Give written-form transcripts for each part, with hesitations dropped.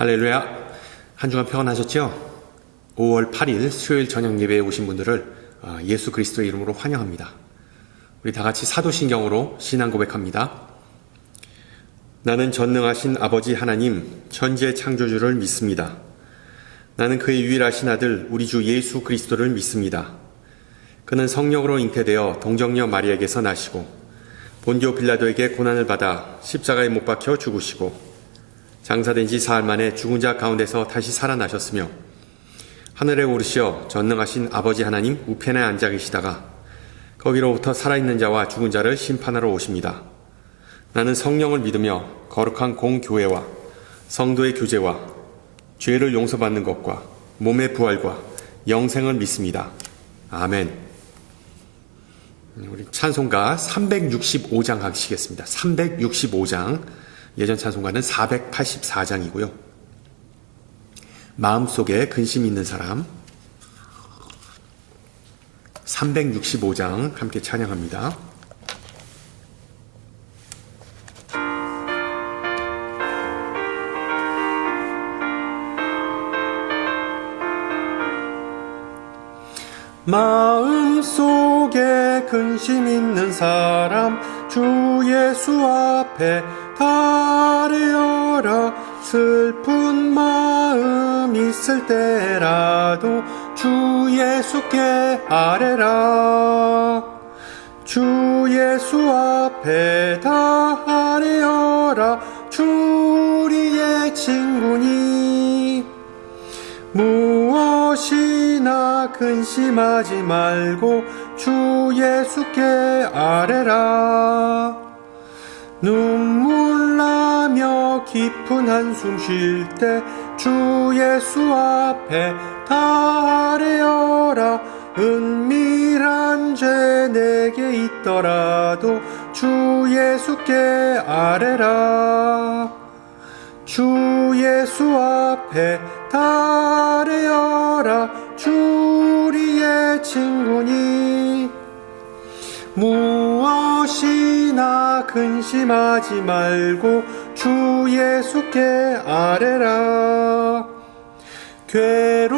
할렐루야. 한 주간 평안하셨죠? 5월 8일 수요일 저녁 예배에 오신 분들을 예수 그리스도의 이름으로 환영합니다. 우리 다 같이 사도신경으로 신앙 고백합니다. 나는 전능하신 아버지 하나님 천지의 창조주를 믿습니다. 나는 그의 유일하신 아들 우리 주 예수 그리스도를 믿습니다. 그는 성령으로 잉태되어 동정녀 마리아에게서 나시고 본디오 빌라도에게 고난을 받아 십자가에 못 박혀 죽으시고 장사된 지 사흘 만에 죽은 자 가운데서 다시 살아나셨으며 하늘에 오르시어 전능하신 아버지 하나님 우편에 앉아 계시다가 거기로부터 살아있는 자와 죽은 자를 심판하러 오십니다. 나는 성령을 믿으며 거룩한 공교회와 성도의 교제와 죄를 용서받는 것과 몸의 부활과 영생을 믿습니다. 아멘. 우리 찬송가 365장 하시겠습니다. 365장. 예전 찬송가는 484장이고요. 마음속에 근심 있는 사람 365장 함께 찬양합니다. 마음속에 근심 있는 사람 주 예수 앞에 아뢰어라. 슬픈 마음 있을 때라도 주 예수께 아뢰라. 주 예수 앞에 다 아뢰어라. 주 우리의 친구니 무엇이나 근심하지 말고 주 예수께 아뢰라. 눈물 나며 깊은 한숨 쉴 때 주 예수 앞에 다 아뢰어라. 은밀한 죄 내게 있더라도 주 예수께 아뢰라. 주 예수 앞에 다 아뢰어라. 주 우리의 친구니 무엇이나 근심하지 말고 주 예수께 아뢰라. 괴로움과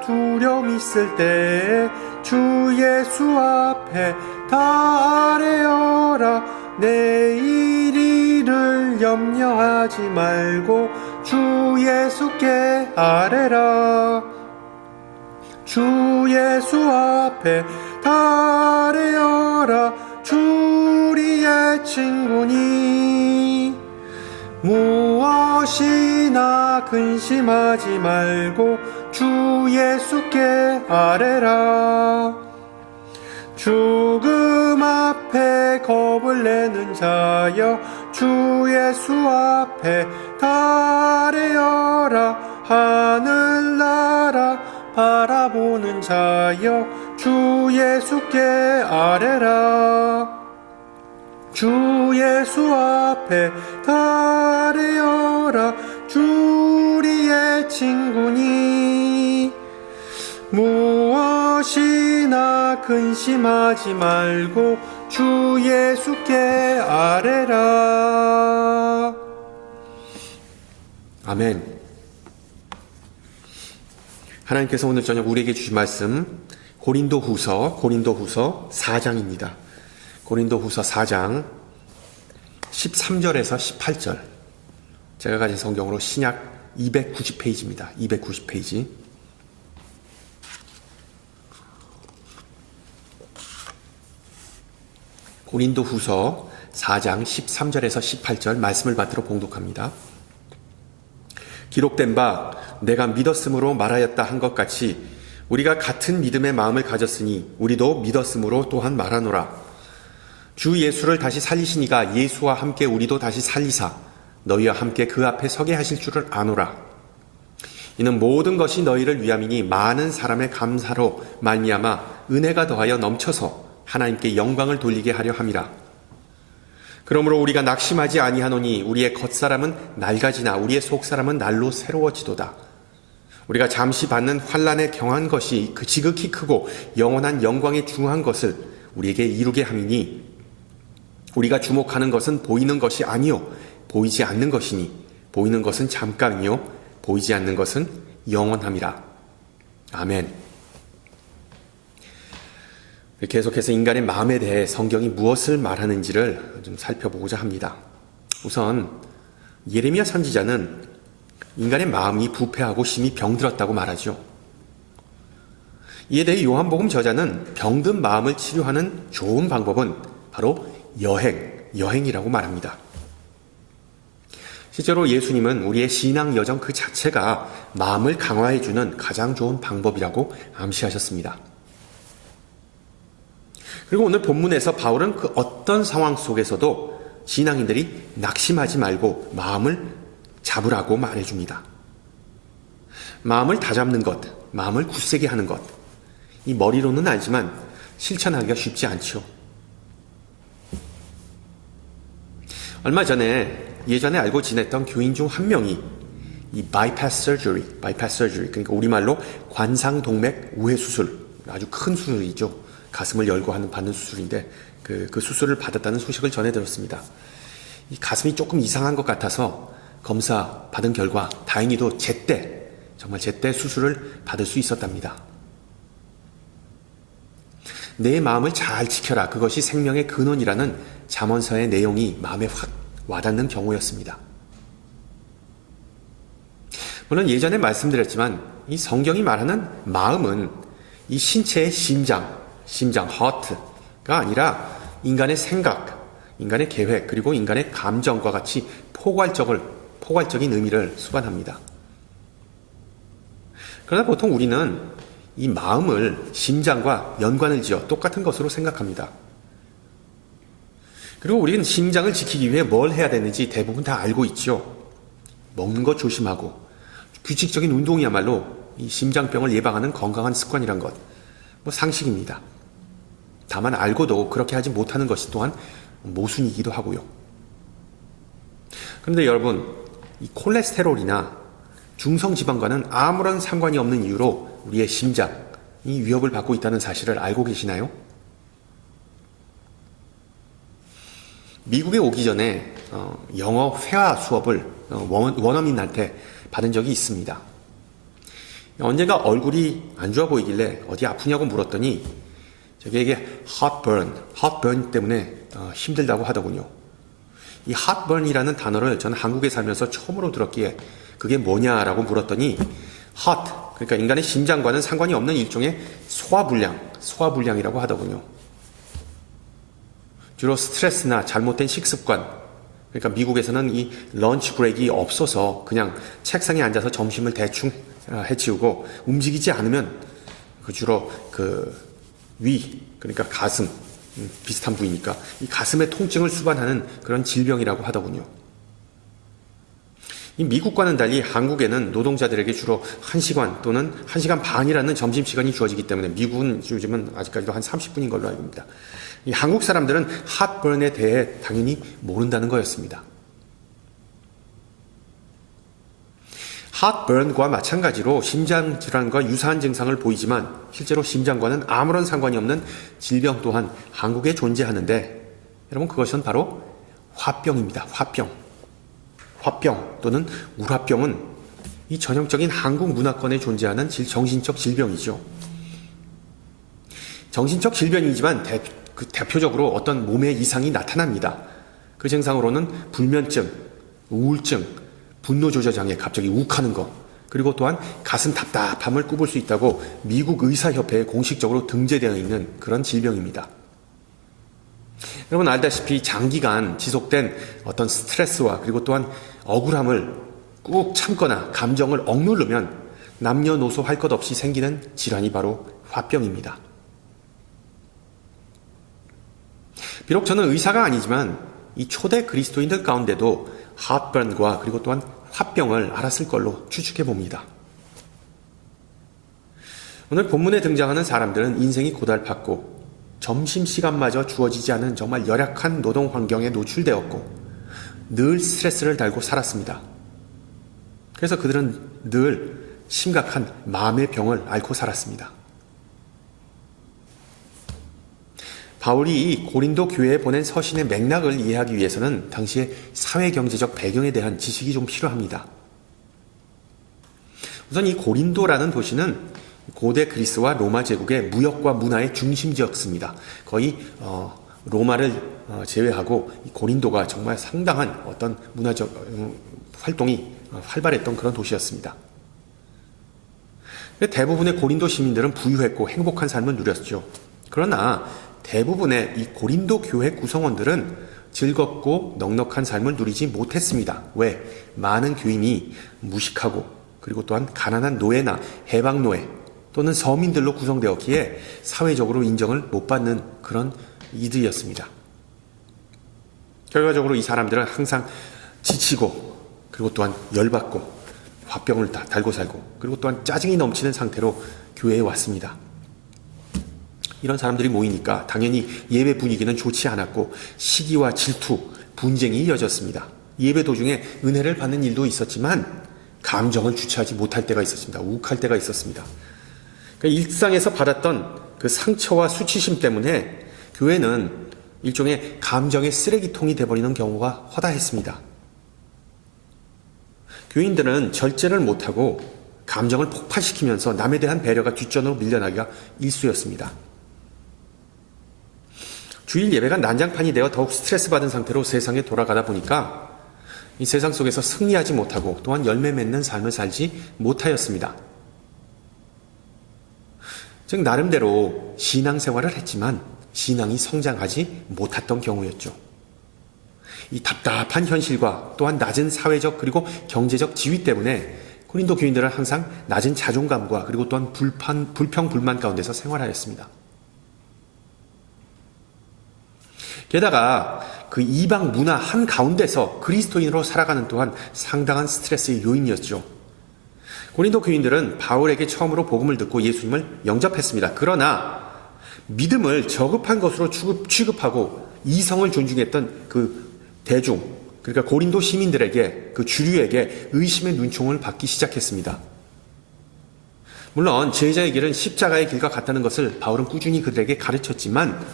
두려움 있을 때에 주 예수 앞에 다 아뢰어라. 내일 일을 염려하지 말고 주 예수께 아뢰라. 주 예수 앞에 다 아뢰어라. 주 우리의 친구니 무엇이나 근심하지 말고 주 예수께 아뢰라. 죽음 앞에 겁을 내는 자여 주 예수 앞에 다 아뢰어라. 하늘나라 바라보는 자여 주 예수께 아뢰라. 주 예수 앞에 다 아뢰어라. 주 우리의 친구니 무엇이나 근심하지 말고 주 예수께 아뢰라. 아멘. 하나님께서 오늘 저녁 우리에게 주신 말씀 고린도후서 4장입니다. 고린도후서 4장 13절에서 18절. 제가 가진 성경으로 신약 290페이지입니다. 290페이지. 고린도후서 4장 13절에서 18절 말씀을 받들어 봉독합니다. 기록된 바 내가 믿었으므로 말하였다 한 것 같이 우리가 같은 믿음의 마음을 가졌으니 우리도 믿었으므로 또한 말하노라. 주 예수를 다시 살리시니가 예수와 함께 우리도 다시 살리사 너희와 함께 그 앞에 서게 하실 줄을 아노라. 이는 모든 것이 너희를 위함이니 많은 사람의 감사로 말미암아 은혜가 더하여 넘쳐서 하나님께 영광을 돌리게 하려 함이라. 그러므로 우리가 낙심하지 아니하노니 우리의 겉사람은 낡아지나 우리의 속사람은 날로 새로워지도다. 우리가 잠시 받는 환난에 경한 것이 그 지극히 크고 영원한 영광에 중한 것을 우리에게 이루게 함이니 우리가 주목하는 것은 보이는 것이 아니요 보이지 않는 것이니 보이는 것은 잠깐이요 보이지 않는 것은 영원함이라. 아멘. 계속해서 인간의 마음에 대해 성경이 무엇을 말하는지를 좀 살펴보고자 합니다. 우선 예레미야 선지자는 인간의 마음이 부패하고 심히 병들었다고 말하죠. 이에 대해 요한복음 저자는 병든 마음을 치료하는 좋은 방법은 바로 여행이라고 말합니다. 실제로 예수님은 우리의 신앙 여정 그 자체가 마음을 강화해주는 가장 좋은 방법이라고 암시하셨습니다. 그리고 오늘 본문에서 바울은 그 어떤 상황 속에서도 신앙인들이 낙심하지 말고 마음을 잡으라고 말해줍니다. 마음을 다잡는 것, 마음을 굳세게 하는 것, 이 머리로는 알지만 실천하기가 쉽지 않죠. 얼마 전에 예전에 알고 지냈던 교인 중 한 명이 이 바이패스 서저리, 그러니까 우리말로 관상동맥 우회 수술, 아주 큰 수술이죠. 가슴을 열고 받는 수술인데 그 수술을 받았다는 소식을 전해 들었습니다. 이 가슴이 조금 이상한 것 같아서 검사 받은 결과 다행히도 정말 제때 수술을 받을 수 있었답니다. 내 마음을 잘 지켜라. 그것이 생명의 근원이라는 잠언서의 내용이 마음에 확 와닿는 경우였습니다. 물론 예전에 말씀드렸지만 이 성경이 말하는 마음은 이 신체의 심장, heart가 아니라 인간의 생각, 인간의 계획, 그리고 인간의 감정과 같이 포괄적인 의미를 수반합니다. 그러나 보통 우리는 이 마음을 심장과 연관을 지어 똑같은 것으로 생각합니다. 그리고 우리는 심장을 지키기 위해 뭘 해야 되는지 대부분 다 알고 있죠. 먹는 것 조심하고 규칙적인 운동이야말로 이 심장병을 예방하는 건강한 습관이란 것, 상식입니다. 다만 알고도 그렇게 하지 못하는 것이 또한 모순이기도 하고요. 그런데 여러분, 이 콜레스테롤이나 중성지방과는 아무런 상관이 없는 이유로 우리의 심장이 위협을 받고 있다는 사실을 알고 계시나요? 미국에 오기 전에 영어 회화 수업을 원어민한테 받은 적이 있습니다. 언젠가 얼굴이 안 좋아 보이길래 어디 아프냐고 물었더니 저에게 heartburn 때문에 힘들다고 하더군요. 이 heartburn이라는 단어를 저는 한국에 살면서 처음으로 들었기에 그게 뭐냐라고 물었더니 heart, 그러니까 인간의 심장과는 상관이 없는 일종의 소화불량이라고 하더군요. 주로 스트레스나 잘못된 식습관, 그러니까 미국에서는 이 런치 브레이크가 없어서 그냥 책상에 앉아서 점심을 대충 해치우고 움직이지 않으면 주로 그러니까 가슴, 비슷한 부위니까 이 가슴의 통증을 수반하는 그런 질병이라고 하더군요. 이 미국과는 달리 한국에는 노동자들에게 주로 1시간 또는 1시간 반이라는 점심시간이 주어지기 때문에 미국은 요즘은 아직까지도 한 30분인 걸로 알고 있습니다. 이 한국 사람들은 핫번에 대해 당연히 모른다는 거였습니다. 핫번과 마찬가지로 심장질환과 유사한 증상을 보이지만 실제로 심장과는 아무런 상관이 없는 질병 또한 한국에 존재하는데 여러분 그것은 바로 화병입니다. 화병 또는 우라병은 이 전형적인 한국 문화권에 존재하는 정신적 질병이죠. 정신적 질병이지만 대표적으로 어떤 몸의 이상이 나타납니다. 그 증상으로는 불면증, 우울증, 분노조절장애, 갑자기 욱하는 것, 그리고 또한 가슴 답답함을 꼽을 수 있다고 미국 의사협회에 공식적으로 등재되어 있는 그런 질병입니다. 여러분 알다시피 장기간 지속된 어떤 스트레스와 그리고 또한 억울함을 꾹 참거나 감정을 억누르면 남녀노소 할 것 없이 생기는 질환이 바로 화병입니다. 비록 저는 의사가 아니지만 이 초대 그리스도인들 가운데도 핫번과 그리고 또한 화병을 알았을 걸로 추측해 봅니다. 오늘 본문에 등장하는 사람들은 인생이 고달팠고 점심시간마저 주어지지 않은 정말 열악한 노동 환경에 노출되었고 늘 스트레스를 달고 살았습니다. 그래서 그들은 늘 심각한 마음의 병을 앓고 살았습니다. 바울이 이 고린도 교회에 보낸 서신의 맥락을 이해하기 위해서는 당시의 사회 경제적 배경에 대한 지식이 좀 필요합니다. 우선 이 고린도라는 도시는 고대 그리스와 로마 제국의 무역과 문화의 중심지였습니다. 거의 로마를 제외하고 이 고린도가 정말 상당한 어떤 문화적 활동이 활발했던 그런 도시였습니다. 대부분의 고린도 시민들은 부유했고 행복한 삶을 누렸죠. 그러나 대부분의 이 고린도 교회 구성원들은 즐겁고 넉넉한 삶을 누리지 못했습니다. 왜? 많은 교인이 무식하고 그리고 또한 가난한 노예나 해방 노예 또는 서민들로 구성되었기에 사회적으로 인정을 못 받는 그런 이들이었습니다. 결과적으로 이 사람들은 항상 지치고 그리고 또한 열받고 화병을 달고 살고 그리고 또한 짜증이 넘치는 상태로 교회에 왔습니다. 이런 사람들이 모이니까 당연히 예배 분위기는 좋지 않았고 시기와 질투, 분쟁이 이어졌습니다. 예배 도중에 은혜를 받는 일도 있었지만 감정을 주체하지 못할 때가 있었습니다. 욱할 때가 있었습니다. 그러니까 일상에서 받았던 그 상처와 수치심 때문에 교회는 일종의 감정의 쓰레기통이 되어버리는 경우가 허다했습니다. 교인들은 절제를 못하고 감정을 폭발시키면서 남에 대한 배려가 뒷전으로 밀려나기가 일쑤였습니다. 주일 예배가 난장판이 되어 더욱 스트레스 받은 상태로 세상에 돌아가다 보니까 이 세상 속에서 승리하지 못하고 또한 열매 맺는 삶을 살지 못하였습니다. 즉 나름대로 신앙생활을 했지만 신앙이 성장하지 못했던 경우였죠. 이 답답한 현실과 또한 낮은 사회적 그리고 경제적 지위 때문에 고린도 교인들은 항상 낮은 자존감과 그리고 또한 불평, 불만 가운데서 생활하였습니다. 게다가 그 이방 문화 한가운데서 그리스도인으로 살아가는 또한 상당한 스트레스의 요인이었죠. 고린도 교인들은 바울에게 처음으로 복음을 듣고 예수님을 영접했습니다. 그러나 믿음을 저급한 것으로 취급하고 이성을 존중했던 그 대중, 그러니까 고린도 시민들에게, 그 주류에게 의심의 눈총을 받기 시작했습니다. 물론 제자의 길은 십자가의 길과 같다는 것을 바울은 꾸준히 그들에게 가르쳤지만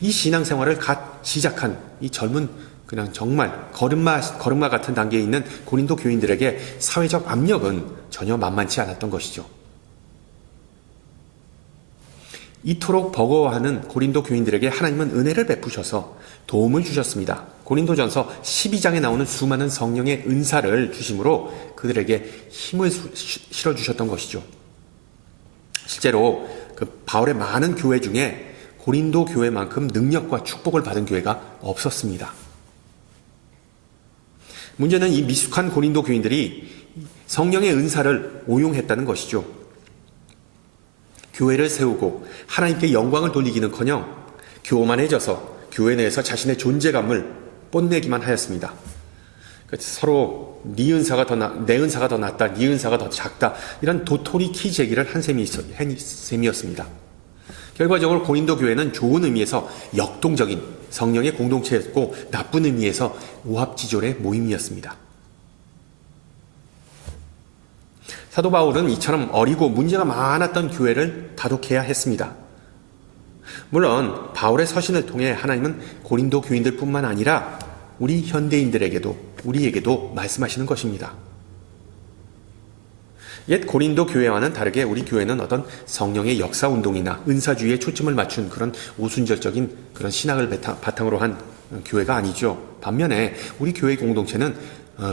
이 신앙생활을 갓 시작한 이 젊은 그냥 정말 걸음마 같은 단계에 있는 고린도 교인들에게 사회적 압력은 전혀 만만치 않았던 것이죠. 이토록 버거워하는 고린도 교인들에게 하나님은 은혜를 베푸셔서 도움을 주셨습니다. 고린도전서 12장에 나오는 수많은 성령의 은사를 주심으로 그들에게 힘을 실어주셨던 것이죠. 실제로 그 바울의 많은 교회 중에 고린도 교회만큼 능력과 축복을 받은 교회가 없었습니다. 문제는 이 미숙한 고린도 교인들이 성령의 은사를 오용했다는 것이죠. 교회를 세우고 하나님께 영광을 돌리기는커녕 교만해져서 교회 내에서 자신의 존재감을 뽐내기만 하였습니다. 서로 네 은사가 내 은사가 더 낫다, 네 은사가 더 작다 이런 도토리 키 제기를 한 셈이었습니다. 결과적으로 고린도 교회는 좋은 의미에서 역동적인 성령의 공동체였고 나쁜 의미에서 오합지졸의 모임이었습니다. 사도 바울은 이처럼 어리고 문제가 많았던 교회를 다독해야 했습니다. 물론 바울의 서신을 통해 하나님은 고린도 교인들뿐만 아니라 우리 우리에게도 말씀하시는 것입니다. 옛 고린도 교회와는 다르게 우리 교회는 어떤 성령의 역사 운동이나 은사주의에 초점을 맞춘 그런 오순절적인 그런 신학을 바탕으로 한 교회가 아니죠. 반면에 우리 교회 공동체는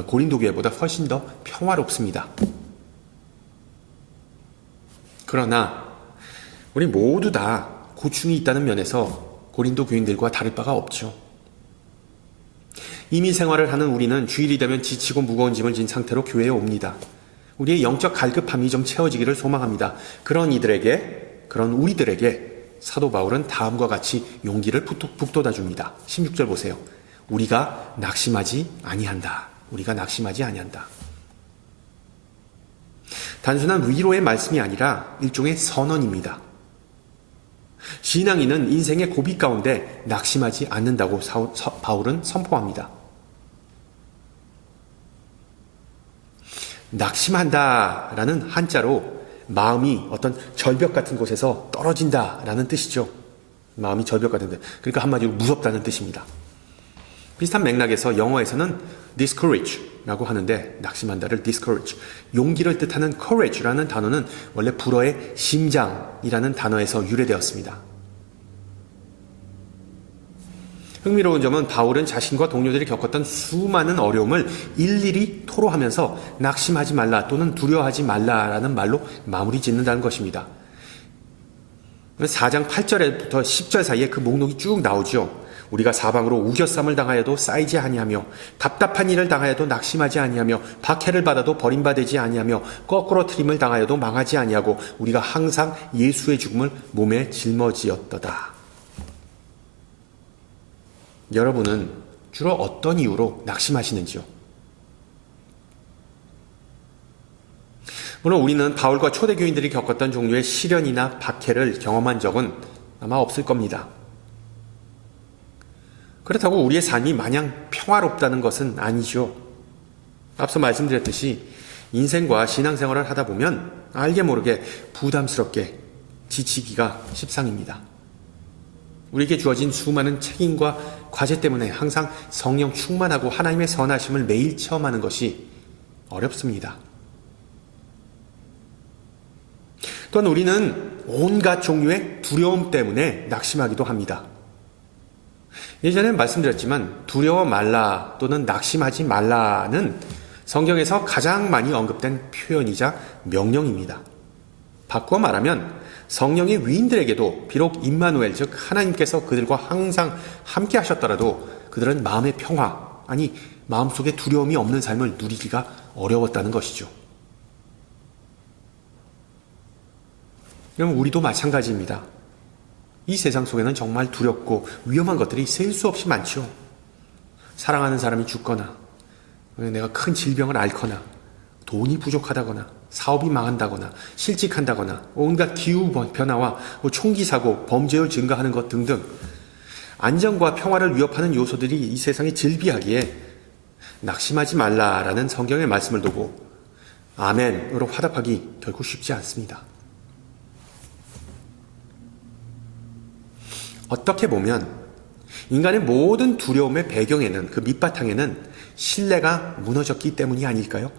고린도 교회보다 훨씬 더 평화롭습니다. 그러나 우리 모두 다 고충이 있다는 면에서 고린도 교인들과 다를 바가 없죠. 이민 생활을 하는 우리는 주일이 되면 지치고 무거운 짐을 진 상태로 교회에 옵니다. 우리의 영적 갈급함이 좀 채워지기를 소망합니다. 그런 우리들에게 사도 바울은 다음과 같이 용기를 북돋아 줍니다. 16절 보세요. 우리가 낙심하지 아니한다. 우리가 낙심하지 아니한다. 단순한 위로의 말씀이 아니라 일종의 선언입니다. 신앙인은 인생의 고비 가운데 낙심하지 않는다고 바울은 선포합니다. 낙심한다라는 한자로 마음이 어떤 절벽 같은 곳에서 떨어진다라는 뜻이죠. 마음이 절벽 같은데, 그러니까 한마디로 무섭다는 뜻입니다. 비슷한 맥락에서 영어에서는 discourage라고 하는데, 낙심한다를 discourage, 용기를 뜻하는 courage라는 단어는 원래 불어의 심장이라는 단어에서 유래되었습니다. 흥미로운 점은 바울은 자신과 동료들이 겪었던 수많은 어려움을 일일이 토로하면서 낙심하지 말라 또는 두려워하지 말라라는 말로 마무리 짓는다는 것입니다. 4장 8절부터 10절 사이에 그 목록이 쭉 나오죠. 우리가 사방으로 우겨쌈을 당하여도 쌓이지 아니하며 답답한 일을 당하여도 낙심하지 아니하며 박해를 받아도 버림받지 아니하며 거꾸로 트림을 당하여도 망하지 아니하고 우리가 항상 예수의 죽음을 몸에 짊어지었도다. 여러분은 주로 어떤 이유로 낙심하시는지요? 물론 우리는 바울과 초대교인들이 겪었던 종류의 시련이나 박해를 경험한 적은 아마 없을 겁니다. 그렇다고 우리의 삶이 마냥 평화롭다는 것은 아니죠. 앞서 말씀드렸듯이 인생과 신앙생활을 하다 보면 알게 모르게 부담스럽게 지치기가 십상입니다. 우리에게 주어진 수많은 책임과 과제 때문에 항상 성령 충만하고 하나님의 선하심을 매일 체험하는 것이 어렵습니다. 또한 우리는 온갖 종류의 두려움 때문에 낙심하기도 합니다. 예전에 말씀드렸지만 두려워 말라 또는 낙심하지 말라는 성경에서 가장 많이 언급된 표현이자 명령입니다. 바꾸어 말하면 성령의 위인들에게도 비록 임마누엘 즉 하나님께서 그들과 항상 함께 하셨더라도 그들은 마음의 평화, 아니 마음속에 두려움이 없는 삶을 누리기가 어려웠다는 것이죠. 그럼 우리도 마찬가지입니다. 이 세상 속에는 정말 두렵고 위험한 것들이 셀 수 없이 많죠. 사랑하는 사람이 죽거나 내가 큰 질병을 앓거나 돈이 부족하다거나 사업이 망한다거나 실직한다거나 온갖 기후 변화와 총기 사고, 범죄율 증가하는 것 등등 안정과 평화를 위협하는 요소들이 이 세상에 즐비하기에 낙심하지 말라라는 성경의 말씀을 두고 아멘으로 화답하기 결코 쉽지 않습니다. 어떻게 보면 인간의 모든 두려움의 배경에는, 그 밑바탕에는 신뢰가 무너졌기 때문이 아닐까요?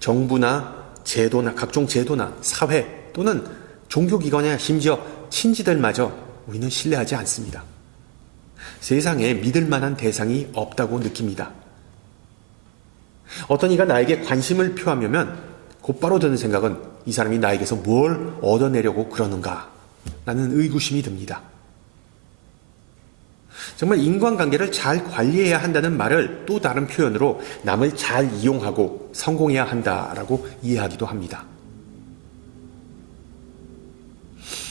정부나 제도나 각종 제도나 사회 또는 종교기관이나 심지어 친지들마저 우리는 신뢰하지 않습니다. 세상에 믿을 만한 대상이 없다고 느낍니다. 어떤 이가 나에게 관심을 표하면 곧바로 드는 생각은 이 사람이 나에게서 뭘 얻어내려고 그러는가 라는 의구심이 듭니다. 정말 인간관계를 잘 관리해야 한다는 말을 또 다른 표현으로 남을 잘 이용하고 성공해야 한다라고 이해하기도 합니다.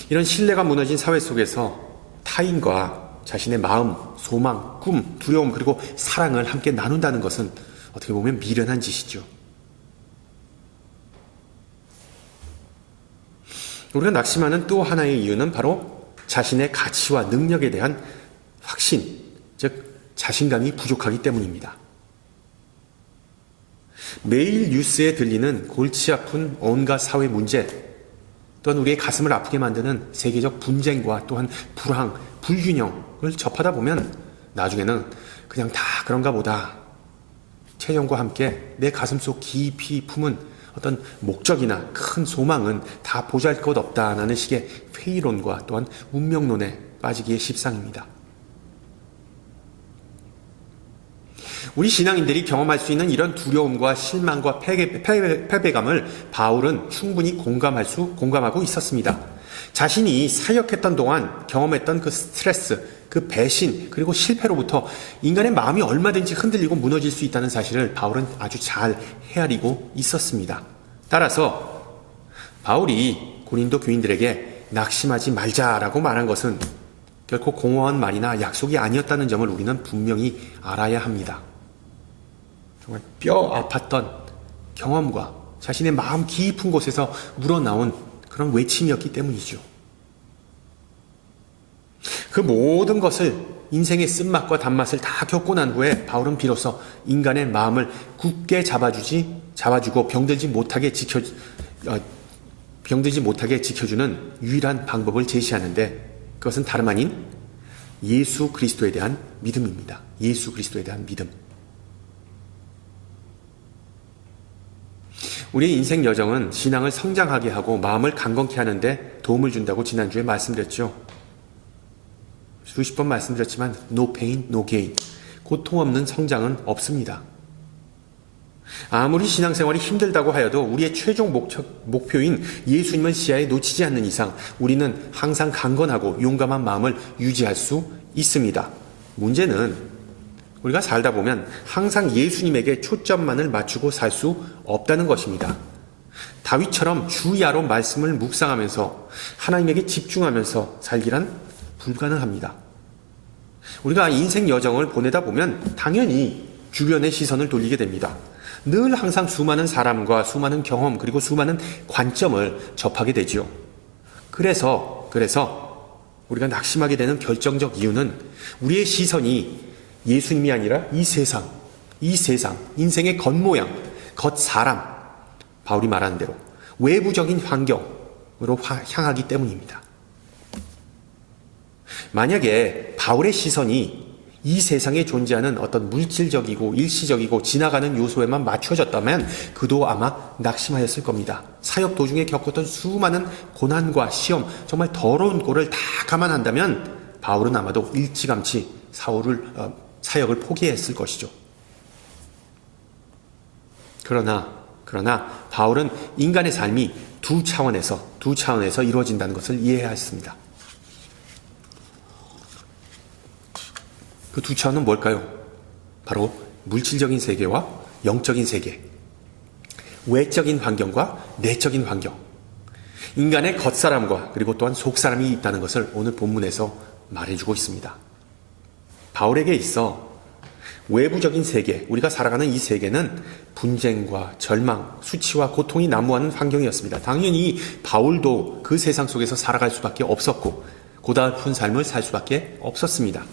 이런 신뢰가 무너진 사회 속에서 타인과 자신의 마음, 소망, 꿈, 두려움 그리고 사랑을 함께 나눈다는 것은 어떻게 보면 미련한 짓이죠. 우리가 낙심하는 또 하나의 이유는 바로 자신의 가치와 능력에 대한 확신, 즉 자신감이 부족하기 때문입니다. 매일 뉴스에 들리는 골치 아픈 온갖 사회 문제, 또한 우리의 가슴을 아프게 만드는 세계적 분쟁과 또한 불황, 불균형을 접하다 보면 나중에는 그냥 다 그런가 보다. 체념과 함께 내 가슴속 깊이 품은 어떤 목적이나 큰 소망은 다 보잘것없다라는 식의 회의론과 또한 운명론에 빠지기에 십상입니다. 우리 신앙인들이 경험할 수 있는 이런 두려움과 실망과 패배감을 바울은 충분히 공감하고 있었습니다. 자신이 사역했던 동안 경험했던 그 스트레스, 그 배신, 그리고 실패로부터 인간의 마음이 얼마든지 흔들리고 무너질 수 있다는 사실을 바울은 아주 잘 헤아리고 있었습니다. 따라서 바울이 고린도 교인들에게 낙심하지 말자라고 말한 것은 결코 공허한 말이나 약속이 아니었다는 점을 우리는 분명히 알아야 합니다. 정말 뼈 아팠던 경험과 자신의 마음 깊은 곳에서 우러나온 그런 외침이었기 때문이죠. 그 모든 것을 인생의 쓴맛과 단맛을 다 겪고 난 후에 바울은 비로소 인간의 마음을 굳게 잡아주고 병들지 못하게 병들지 못하게 지켜주는 유일한 방법을 제시하는데 그것은 다름 아닌 예수 그리스도에 대한 믿음입니다. 예수 그리스도에 대한 믿음. 우리의 인생 여정은 신앙을 성장하게 하고 마음을 강건케 하는데 도움을 준다고 지난주에 말씀드렸죠. 수십 번 말씀드렸지만 no pain, no gain. 고통 없는 성장은 없습니다. 아무리 신앙생활이 힘들다고 하여도 우리의 최종 목표인 예수님을 시야에 놓치지 않는 이상 우리는 항상 강건하고 용감한 마음을 유지할 수 있습니다. 문제는 우리가 살다 보면 항상 예수님에게 초점만을 맞추고 살 수 없다는 것입니다. 다윗처럼 주야로 말씀을 묵상하면서 하나님에게 집중하면서 살기란 불가능합니다. 우리가 인생 여정을 보내다 보면 당연히 주변의 시선을 돌리게 됩니다. 늘 항상 수많은 사람과 수많은 경험 그리고 수많은 관점을 접하게 되지요. 그래서 우리가 낙심하게 되는 결정적 이유는 우리의 시선이 예수님이 아니라 이 세상, 인생의 겉모양, 겉사람, 바울이 말하는 대로 외부적인 환경으로 향하기 때문입니다. 만약에 바울의 시선이 이 세상에 존재하는 어떤 물질적이고 일시적이고 지나가는 요소에만 맞춰졌다면 그도 아마 낙심하였을 겁니다. 사역 도중에 겪었던 수많은 고난과 시험, 정말 더러운 꼴을 다 감안한다면 바울은 아마도 일찌감치 사역을 포기했을 것이죠. 그러나 바울은 인간의 삶이 두 차원에서 이루어진다는 것을 이해해야 했습니다. 그 두 차원은 뭘까요? 바로 물질적인 세계와 영적인 세계, 외적인 환경과 내적인 환경, 인간의 겉사람과 그리고 또한 속사람이 있다는 것을 오늘 본문에서 말해주고 있습니다. 바울에게 있어 외부적인 세계, 우리가 살아가는 이 세계는 분쟁과 절망, 수치와 고통이 난무하는 환경이었습니다. 당연히 바울도 그 세상 속에서 살아갈 수밖에 없었고 고달픈 삶을 살 수밖에 없었습니다.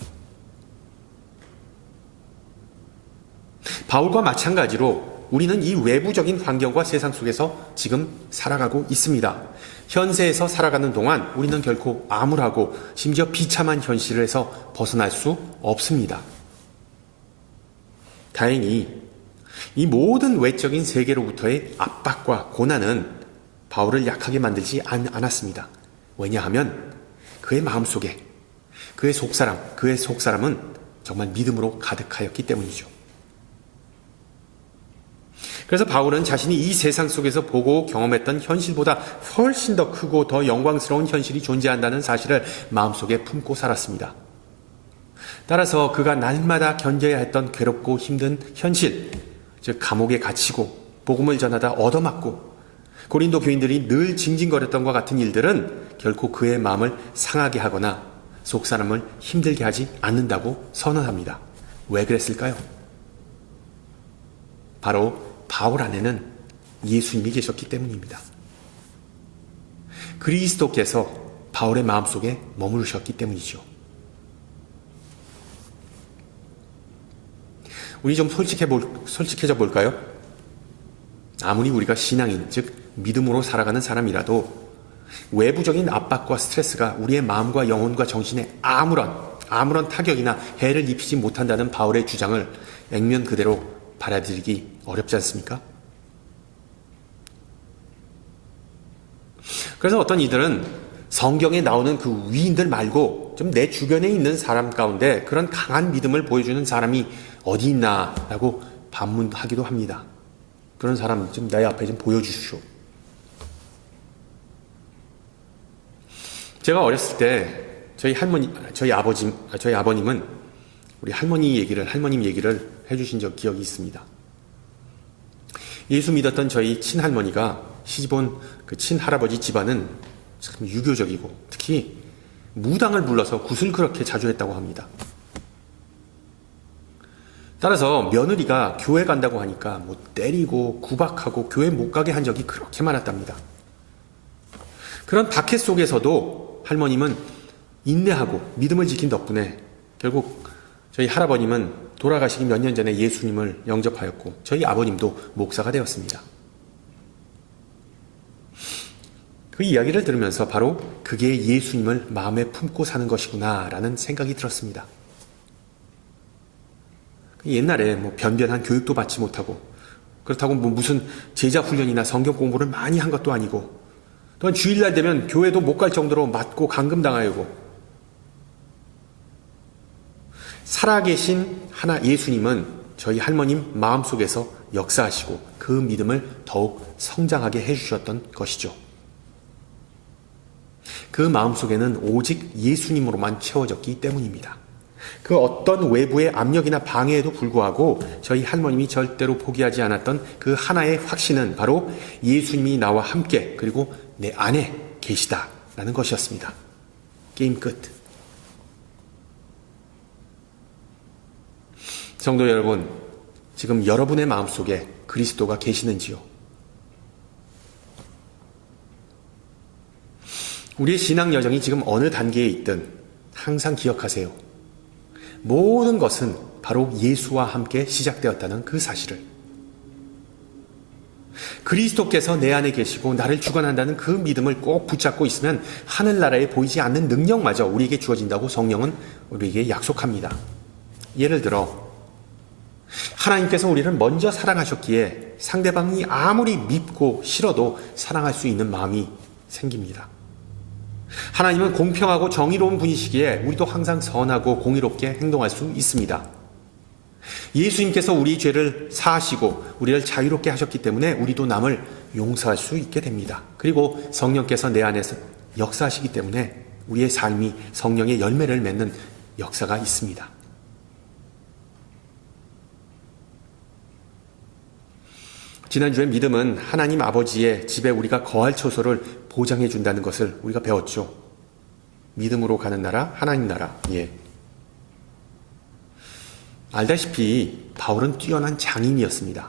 바울과 마찬가지로 우리는 이 외부적인 환경과 세상 속에서 지금 살아가고 있습니다. 현세에서 살아가는 동안 우리는 결코 암울하고 심지어 비참한 현실에서 벗어날 수 없습니다. 다행히 이 모든 외적인 세계로부터의 압박과 고난은 바울을 약하게 만들지 않았습니다. 왜냐하면 그의 마음속에 그의 속사람은 정말 믿음으로 가득하였기 때문이죠. 그래서 바울은 자신이 이 세상 속에서 보고 경험했던 현실보다 훨씬 더 크고 더 영광스러운 현실이 존재한다는 사실을 마음속에 품고 살았습니다. 따라서 그가 날마다 견뎌야 했던 괴롭고 힘든 현실, 즉 감옥에 갇히고 복음을 전하다 얻어맞고 고린도 교인들이 늘 징징거렸던 것 같은 일들은 결코 그의 마음을 상하게 하거나 속사람을 힘들게 하지 않는다고 선언합니다. 왜 그랬을까요? 바로 바울 안에는 예수님이 계셨기 때문입니다. 그리스도께서 바울의 마음속에 머무르셨기 때문이죠. 우리 좀 솔직해져 볼까요? 아무리 우리가 신앙인, 즉 믿음으로 살아가는 사람이라도 외부적인 압박과 스트레스가 우리의 마음과 영혼과 정신에 아무런 타격이나 해를 입히지 못한다는 바울의 주장을 액면 그대로 받아들이기 어렵지 않습니까? 그래서 어떤 이들은 성경에 나오는 그 위인들 말고 좀 내 주변에 있는 사람 가운데 그런 강한 믿음을 보여주는 사람이 어디 있나라고 반문하기도 합니다. 그런 사람 좀 내 앞에 좀 보여주십시오. 제가 어렸을 때 저희 아버님은 우리 할머님 얘기를 해주신 기억이 있습니다. 예수 믿었던 저희 친할머니가 시집온 그 친할아버지 집안은 참 유교적이고 특히 무당을 불러서 굿을 그렇게 자주 했다고 합니다. 따라서 며느리가 교회 간다고 하니까 때리고 구박하고 교회 못 가게 한 적이 그렇게 많았답니다. 그런 박해 속에서도 할머님은 인내하고 믿음을 지킨 덕분에 결국 저희 할아버님은 돌아가시기 몇 년 전에 예수님을 영접하였고 저희 아버님도 목사가 되었습니다. 그 이야기를 들으면서 바로 그게 예수님을 마음에 품고 사는 것이구나 라는 생각이 들었습니다. 옛날에 변변한 교육도 받지 못하고, 그렇다고 무슨 제자 훈련이나 성경 공부를 많이 한 것도 아니고, 또한 주일날 되면 교회도 못 갈 정도로 맞고 감금당하고, 살아계신 하나 예수님은 저희 할머님 마음속에서 역사하시고 그 믿음을 더욱 성장하게 해주셨던 것이죠. 그 마음속에는 오직 예수님으로만 채워졌기 때문입니다. 그 어떤 외부의 압력이나 방해에도 불구하고 저희 할머님이 절대로 포기하지 않았던 그 하나의 확신은 바로 예수님이 나와 함께 그리고 내 안에 계시다라는 것이었습니다. 게임 끝. 성도 여러분, 지금 여러분의 마음속에 그리스도가 계시는지요? 우리의 신앙 여정이 지금 어느 단계에 있든 항상 기억하세요. 모든 것은 바로 예수와 함께 시작되었다는 그 사실을. 그리스도께서 내 안에 계시고 나를 주관한다는 그 믿음을 꼭 붙잡고 있으면 하늘나라에 보이지 않는 능력마저 우리에게 주어진다고 성령은 우리에게 약속합니다. 예를 들어 하나님께서 우리를 먼저 사랑하셨기에 상대방이 아무리 밉고 싫어도 사랑할 수 있는 마음이 생깁니다. 하나님은 공평하고 정의로운 분이시기에 우리도 항상 선하고 공의롭게 행동할 수 있습니다. 예수님께서 우리 죄를 사하시고 우리를 자유롭게 하셨기 때문에 우리도 남을 용서할 수 있게 됩니다. 그리고 성령께서 내 안에서 역사하시기 때문에 우리의 삶이 성령의 열매를 맺는 역사가 있습니다. 지난주에 믿음은 하나님 아버지의 집에 우리가 거할 처소를 보장해 준다는 것을 우리가 배웠죠. 믿음으로 가는 나라, 하나님 나라. 예. 알다시피 바울은 뛰어난 장인이었습니다.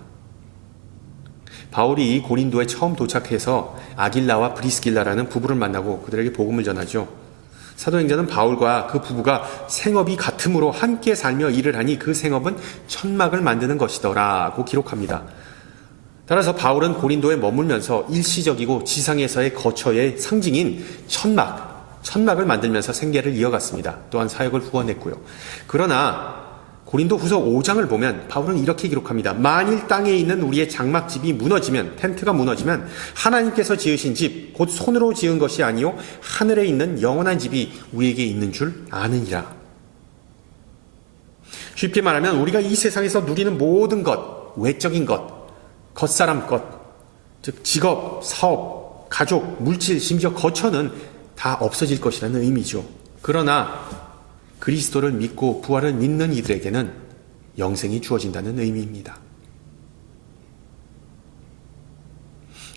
바울이 고린도에 처음 도착해서 아길라와 브리스길라라는 부부를 만나고 그들에게 복음을 전하죠. 사도행전은 바울과 그 부부가 생업이 같음으로 함께 살며 일을 하니 그 생업은 천막을 만드는 것이더라고 기록합니다. 따라서 바울은 고린도에 머물면서 일시적이고 지상에서의 거처의 상징인 천막을 만들면서 생계를 이어갔습니다. 또한 사역을 후원했고요. 그러나 고린도 후서 5장을 보면 바울은 이렇게 기록합니다. 만일 땅에 있는 우리의 장막집이 무너지면, 텐트가 무너지면 하나님께서 지으신 집, 곧 손으로 지은 것이 아니요 하늘에 있는 영원한 집이 우리에게 있는 줄 아느니라. 쉽게 말하면 우리가 이 세상에서 누리는 모든 것, 외적인 것, 겉사람 것, 즉 직업, 사업, 가족, 물질, 심지어 거처는 다 없어질 것이라는 의미죠. 그러나 그리스도를 믿고 부활을 믿는 이들에게는 영생이 주어진다는 의미입니다.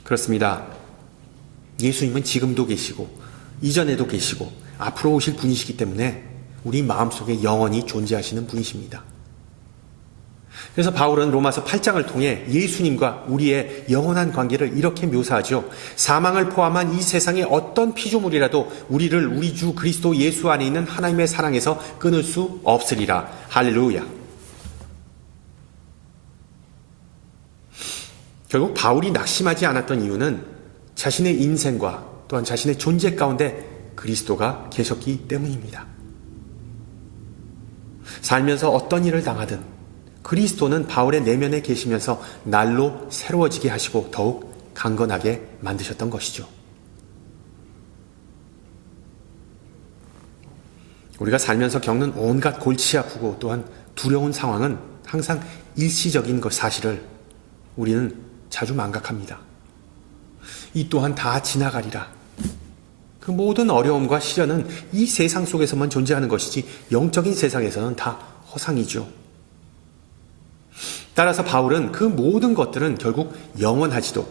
그렇습니다. 예수님은 지금도 계시고 이전에도 계시고 앞으로 오실 분이시기 때문에 우리 마음속에 영원히 존재하시는 분이십니다. 그래서 바울은 로마서 8장을 통해 예수님과 우리의 영원한 관계를 이렇게 묘사하죠. 사망을 포함한 이 세상의 어떤 피조물이라도 우리를 우리 주 그리스도 예수 안에 있는 하나님의 사랑에서 끊을 수 없으리라. 할렐루야. 결국 바울이 낙심하지 않았던 이유는 자신의 인생과 또한 자신의 존재 가운데 그리스도가 계셨기 때문입니다. 살면서 어떤 일을 당하든 그리스도는 바울의 내면에 계시면서 날로 새로워지게 하시고 더욱 강건하게 만드셨던 것이죠. 우리가 살면서 겪는 온갖 골치 아프고 또한 두려운 상황은 항상 일시적인 것 사실을 우리는 자주 망각합니다. 이 또한 다 지나가리라. 그 모든 어려움과 시련은 이 세상 속에서만 존재하는 것이지 영적인 세상에서는 다 허상이죠. 따라서 바울은 그 모든 것들은 결국 영원하지도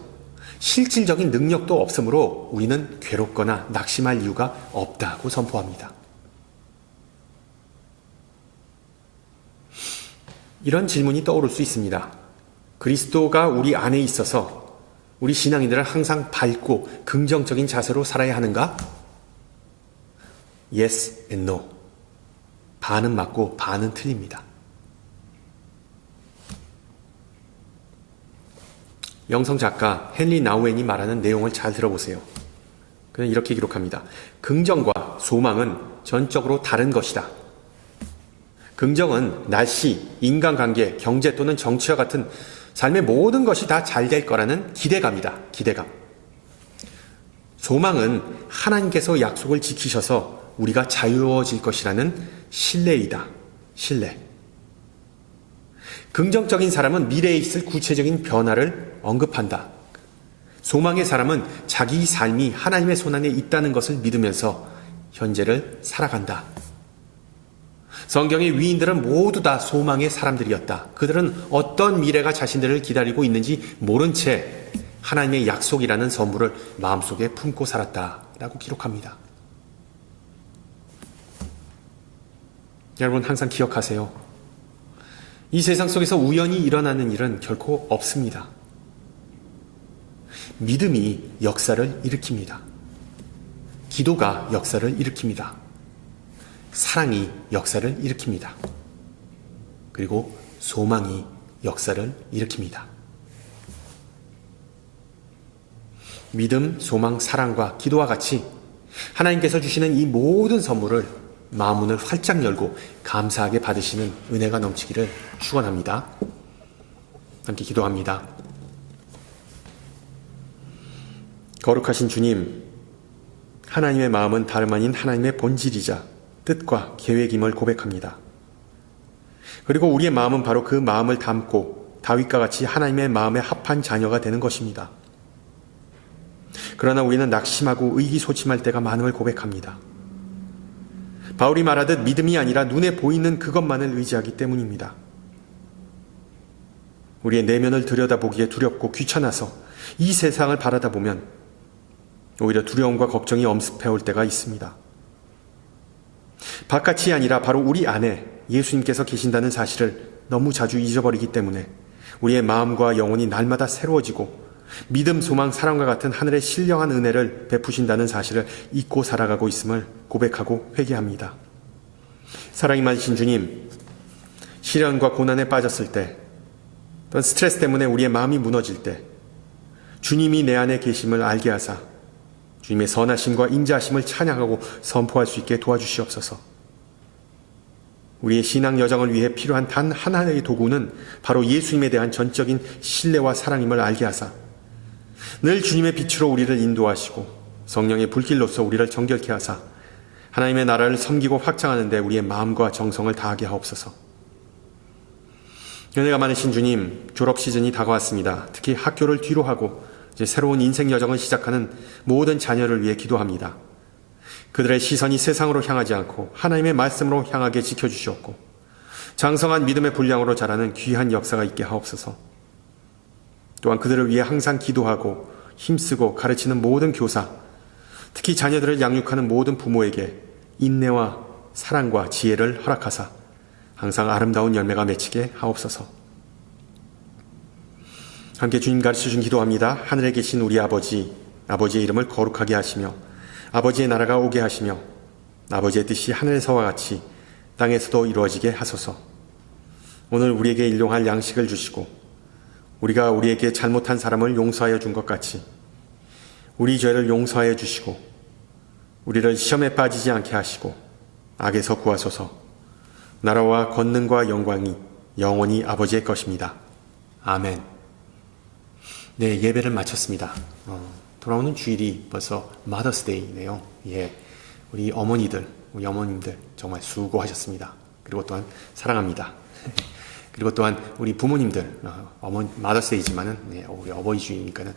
실질적인 능력도 없으므로 우리는 괴롭거나 낙심할 이유가 없다고 선포합니다. 이런 질문이 떠오를 수 있습니다. 그리스도가 우리 안에 있어서 우리 신앙인들은 항상 밝고 긍정적인 자세로 살아야 하는가? Yes and no. 반은 맞고 반은 틀립니다. 영성 작가 헨리 나우엔이 말하는 내용을 잘 들어보세요. 그는 이렇게 기록합니다. 긍정과 소망은 전적으로 다른 것이다. 긍정은 날씨, 인간관계, 경제 또는 정치와 같은 삶의 모든 것이 다 잘 될 거라는 기대감이다. 기대감. 소망은 하나님께서 약속을 지키셔서 우리가 자유로워질 것이라는 신뢰이다. 신뢰. 긍정적인 사람은 미래에 있을 구체적인 변화를 언급한다. 소망의 사람은 자기 삶이 하나님의 손안에 있다는 것을 믿으면서 현재를 살아간다. 성경의 위인들은 모두 다 소망의 사람들이었다. 그들은 어떤 미래가 자신들을 기다리고 있는지 모른 채 하나님의 약속이라는 선물을 마음속에 품고 살았다라고 기록합니다. 여러분 항상 기억하세요. 이 세상 속에서 우연히 일어나는 일은 결코 없습니다. 믿음이 역사를 일으킵니다. 기도가 역사를 일으킵니다. 사랑이 역사를 일으킵니다. 그리고 소망이 역사를 일으킵니다. 믿음, 소망, 사랑과 기도와 같이 하나님께서 주시는 이 모든 선물을 마음문을 활짝 열고 감사하게 받으시는 은혜가 넘치기를 축원합니다. 함께 기도합니다. 거룩하신 주님, 하나님의 마음은 다름 아닌 하나님의 본질이자 뜻과 계획임을 고백합니다. 그리고 우리의 마음은 바로 그 마음을 담고 다윗과 같이 하나님의 마음에 합한 자녀가 되는 것입니다. 그러나 우리는 낙심하고 의기소침할 때가 많음을 고백합니다. 바울이 말하듯 믿음이 아니라 눈에 보이는 그것만을 의지하기 때문입니다. 우리의 내면을 들여다보기에 두렵고 귀찮아서 이 세상을 바라다 보면 오히려 두려움과 걱정이 엄습해올 때가 있습니다. 바깥이 아니라 바로 우리 안에 예수님께서 계신다는 사실을 너무 자주 잊어버리기 때문에 우리의 마음과 영혼이 날마다 새로워지고 믿음, 소망, 사랑과 같은 하늘의 신령한 은혜를 베푸신다는 사실을 잊고 살아가고 있음을 고백하고 회개합니다. 사랑이 많으신 주님, 시련과 고난에 빠졌을 때 또는 스트레스 때문에 우리의 마음이 무너질 때 주님이 내 안에 계심을 알게 하사 주님의 선하심과 인자하심을 찬양하고 선포할 수 있게 도와주시옵소서. 우리의 신앙 여정을 위해 필요한 단 하나의 도구는 바로 예수님에 대한 전적인 신뢰와 사랑임을 알게 하사 늘 주님의 빛으로 우리를 인도하시고 성령의 불길로서 우리를 정결케 하사 하나님의 나라를 섬기고 확장하는 데 우리의 마음과 정성을 다하게 하옵소서. 은혜가 많으신 주님, 졸업 시즌이 다가왔습니다. 특히 학교를 뒤로 하고 이제 새로운 인생 여정을 시작하는 모든 자녀를 위해 기도합니다. 그들의 시선이 세상으로 향하지 않고 하나님의 말씀으로 향하게 지켜주시옵고 장성한 믿음의 분량으로 자라는 귀한 역사가 있게 하옵소서. 또한 그들을 위해 항상 기도하고 힘쓰고 가르치는 모든 교사, 특히 자녀들을 양육하는 모든 부모에게 인내와 사랑과 지혜를 허락하사 항상 아름다운 열매가 맺히게 하옵소서. 함께 주님 가르쳐준 기도합니다. 하늘에 계신 우리 아버지, 아버지의 이름을 거룩하게 하시며 아버지의 나라가 오게 하시며 아버지의 뜻이 하늘에서와 같이 땅에서도 이루어지게 하소서. 오늘 우리에게 일용할 양식을 주시고 우리가 우리에게 잘못한 사람을 용서하여 준 것 같이 우리 죄를 용서하여 주시고 우리를 시험에 빠지지 않게 하시고 악에서 구하소서. 나라와 권능과 영광이 영원히 아버지의 것입니다. 아멘. 네, 예배를 마쳤습니다. 돌아오는 주일이 벌써 마더스데이네요. 예, 우리 어머니들, 우리 어머님들 정말 수고하셨습니다. 그리고 또한 사랑합니다. 그리고 또한 우리 부모님들, 마더스데이지만은 네, 우리 어버이 주일이니까는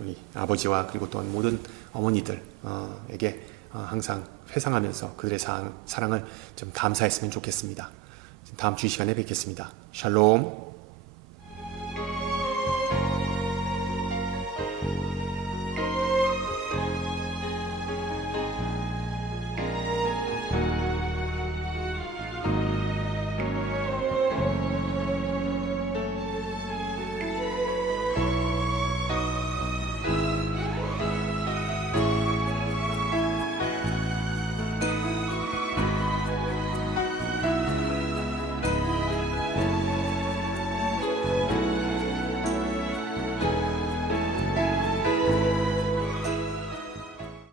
우리 아버지와 그리고 또한 모든 어머니들에게 항상 회상하면서 그들의 사랑을 좀 감사했으면 좋겠습니다. 다음 주 이 시간에 뵙겠습니다. 샬롬.